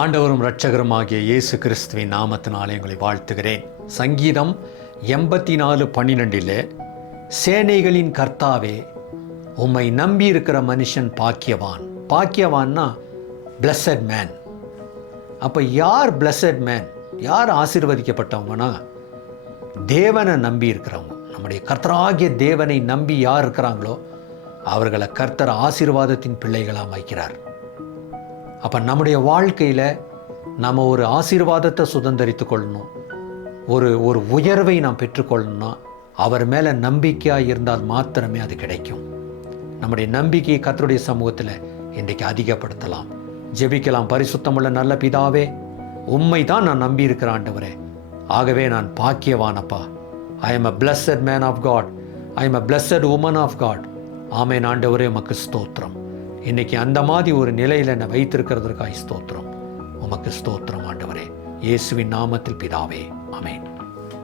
ஆண்டவரும் இரட்சகருமாகிய இயேசு கிறிஸ்துவின் நாமத்தினாலே உங்களை வாழ்த்துகிறேன். சங்கீதம் 84:12 சேனைகளின் கர்த்தாவே, உம்மை நம்பி இருக்கிற மனுஷன் பாக்கியவான். பாக்கியவான்னா பிளஸட் மேன். அப்போ யார் பிளஸட் மேன்? யார் ஆசீர்வதிக்கப்பட்டவங்கன்னா தேவனை நம்பி இருக்கிறவங்க. நம்முடைய கர்த்தராகிய தேவனை நம்பி யார் இருக்கிறாங்களோ அவர்களை கர்த்தர் ஆசீர்வாதத்தின் பிள்ளைகளாக வைக்கிறார். அப்போ நம்முடைய வாழ்க்கையில் நம்ம ஒரு ஆசீர்வாதத்தை சுதந்திரித்து கொள்ளணும், ஒரு உயர்வை நாம் பெற்றுக்கொள்ளணும்னா அவர் மேலே நம்பிக்கையாக இருந்தால் மாத்திரமே அது கிடைக்கும். நம்முடைய நம்பிக்கையை கர்த்தருடைய சமூகத்தில் இன்றைக்கு அதிகப்படுத்தலாம், ஜெபிக்கலாம். பரிசுத்தமுள்ள நல்ல பிதாவே, உம்மை தான் நான் நம்பி இருக்கிற ஆண்டவரே, ஆகவே நான் பாக்கியவானப்பா. I am a blessed man of God, I am a blessed woman of God. Amen ஆண்டவரே, உமக்கு ஸ்தோத்திரம். இன்னைக்கு அந்த மாதிரி ஒரு நிலையில் என்னை வைத்திருக்கிறதுக்காக ஸ்தோத்திரம். உமக்கு ஸ்தோத்திரம் ஆண்டவரே, இயேசுவின் நாமத்தில் பிதாவே, ஆமென்.